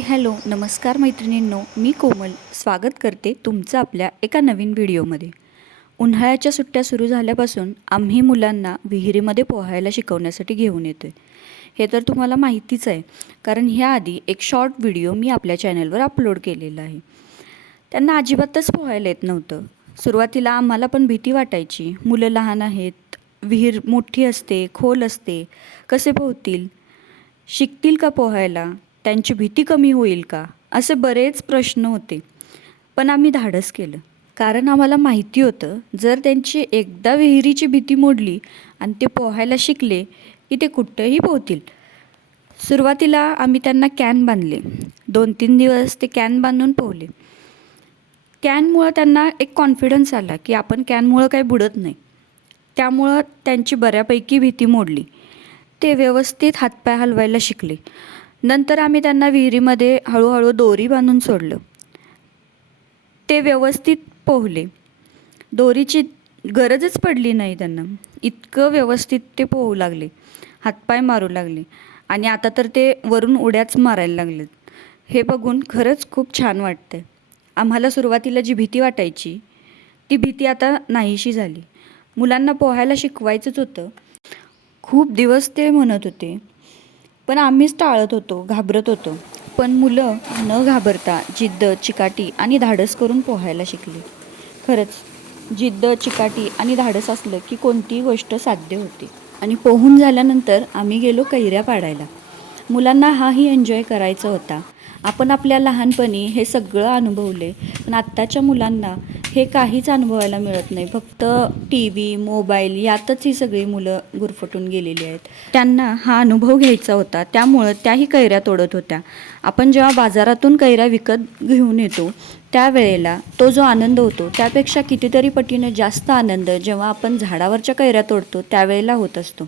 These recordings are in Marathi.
हॅलो. नमस्कार मैत्रिणींनो मी कोमल स्वागत करते तुमचं आपल्या एका नवीन व्हिडिओमध्ये. उन्हाळ्याच्या सुट्ट्या सुरू झाल्यापासून आम्ही मुलांना विहिरीमध्ये पोहायला शिकवण्यासाठी घेऊन येतो आहे हे तर तुम्हाला माहितीच आहे कारण ह्याआधी एक शॉर्ट व्हिडिओ मी आपल्या चॅनलवर अपलोड केलेला आहे. त्यांना अजिबातच पोहायला येत नव्हतं. सुरुवातीला आम्हाला पण भीती वाटायची मुलं लहान आहेत विहीर मोठी असते खोल असते कसे पोहतील? शिकतील का पोहायला? त्यांची भीती कमी होईल का? असे बरेच प्रश्न होते. पण आम्ही धाडस केलं. कारण आम्हाला माहिती होतं जर त्यांची एकदा विहिरीची भीती मोडली आणि ते पोहायला शिकले की ते कुठंही पोहतील. सुरुवातीला आम्ही त्यांना कॅन बांधले. दोन तीन दिवस ते कॅन बांधून पोहले. कॅनमुळं त्यांना एक कॉन्फिडन्स आला की आपण कॅनमुळं काही बुडत नाही. त्यामुळं त्यांची बऱ्यापैकी भीती मोडली. ते व्यवस्थित हातपाय हलवायला शिकले. नंतर आम्ही त्यांना विहिरीमध्ये हळूहळू दोरी बांधून सोडलं. ते व्यवस्थित पोहले. दोरीची गरजच पडली नाही त्यांना. इतकं व्यवस्थित ते पोहू लागले. हातपाय मारू लागले. आणि आता तर ते वरून उड्याच मारायला लागलेत. हे बघून खरंच खूप छान वाटतं आम्हाला सुरुवातीला जी भीती वाटायची ती भीती आता नाहीशी झाली. मुलांना पोहायला शिकवायचंच होतं. खूप दिवस ते म्हणत होते पण आम्हीच टाळत होतो घाबरत होतो. पण मुलं न घाबरता जिद्द चिकाटी आणि धाडस करून पोहायला शिकली. खरंच जिद्द चिकाटी आणि धाडस असलं की कोणतीही गोष्ट साध्य होती. आणि पोहून झाल्यानंतर आम्ही गेलो कैऱ्या पाडायला. मुलांना हाही एन्जॉय करायचा होता. आपण आपल्या लहानपणी हे सगळं अनुभवले पण आत्ताच्या मुलांना हे काहीच अनुभवायला मिळत नाही. फक्त टी व्ही मोबाईल यातच ही सगळी मुलं गुरफटून गेलेली आहेत. त्यांना हा अनुभव घ्यायचा होता. त्यामुळं त्याही कैऱ्या तोडत होत्या. आपण जेव्हा बाजारातून कैऱ्या विकत घेऊन येतो त्यावेळेला तो जो आनंद होतो त्यापेक्षा कितीतरी पटीनं जास्त आनंद जेव्हा आपण झाडावरच्या कैऱ्या तोडतो त्यावेळेला होत असतो.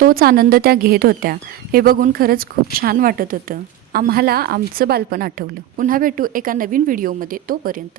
तोच आनंद त्या घेत होत्या. हे बघून खरंच खूप छान वाटत होतं. आम्हाला आमचं बालपण आठवलं. पुन्हा भेटू एका नवीन व्हिडिओमध्ये. तोपर्यंत